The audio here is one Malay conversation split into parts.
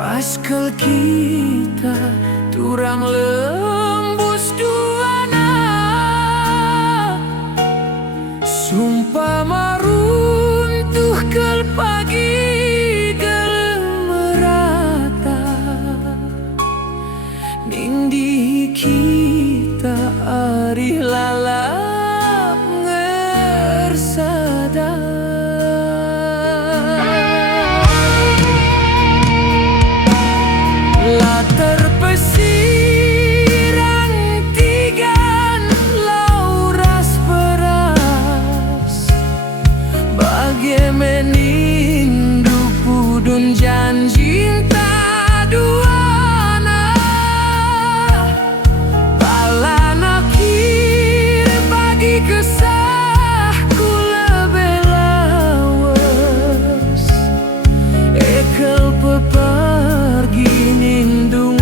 Askel kita turang lembus duana, sumpah maruntuh kel pagi gelem merata. Nindi kita ari lalap ngersada. Terpesirang tigan lauras beras, bagaimana menindu pudun janji duana. Pala nakir bagi kesahku lebih lawas, ekel pepergi nindung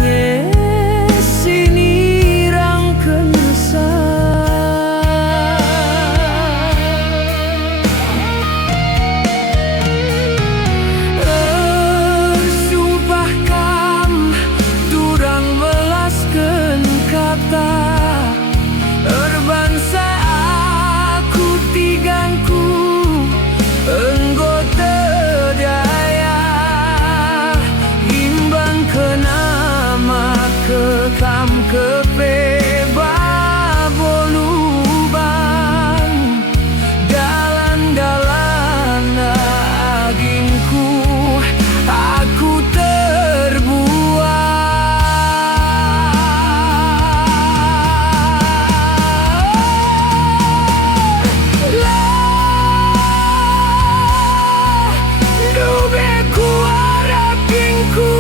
kam kepeba bolubang dalan-dalan agingku aku terbuang. Dubeku arapingku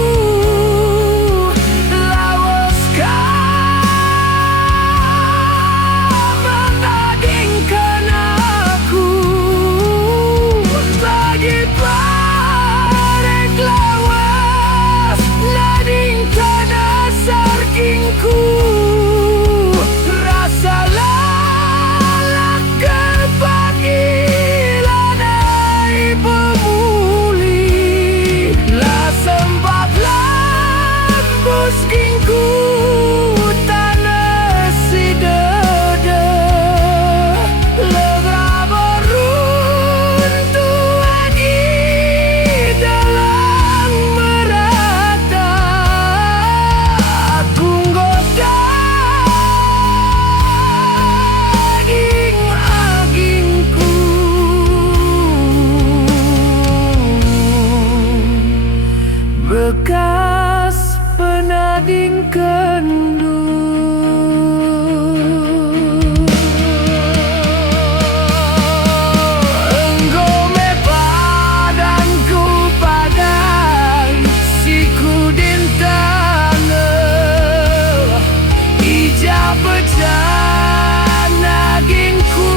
rasa lalak kepagilan ai pemuli, lah sempat lembus gingku tanah si dada, lega beruntung lagi dalam merata. Aku bekas penading kendu. Engkau me padanku padang siku dintana, ija pecah nagingku.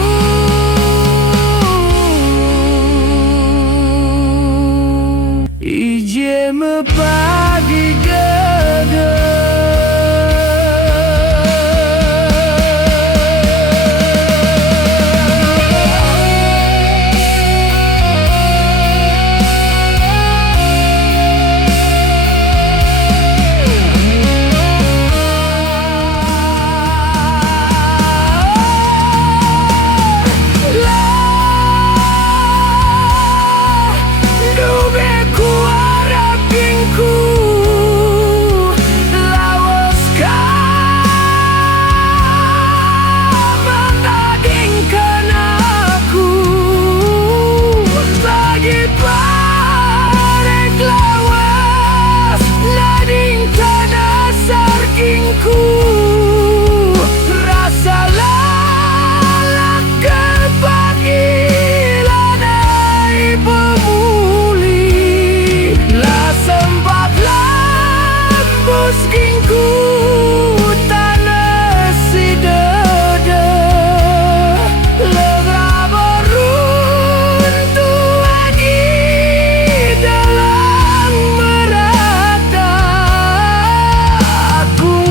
Ije mepagi gede rasa lalak kepagilan ai pemuli, lah sempat lembus gingku tanah si dada, lega beruntung lagi dalam merata. Aku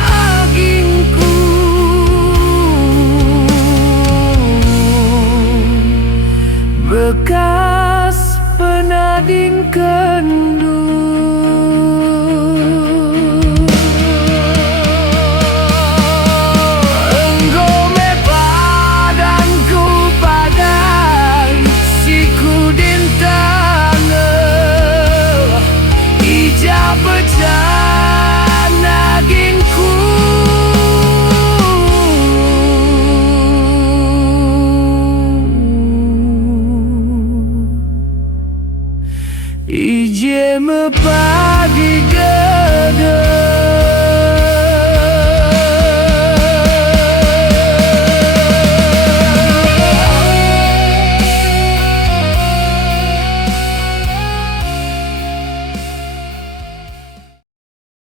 agingku bekas pading kendu. Engkau me padangku padang siku dintana ija pecah nagingku. Ije me pagi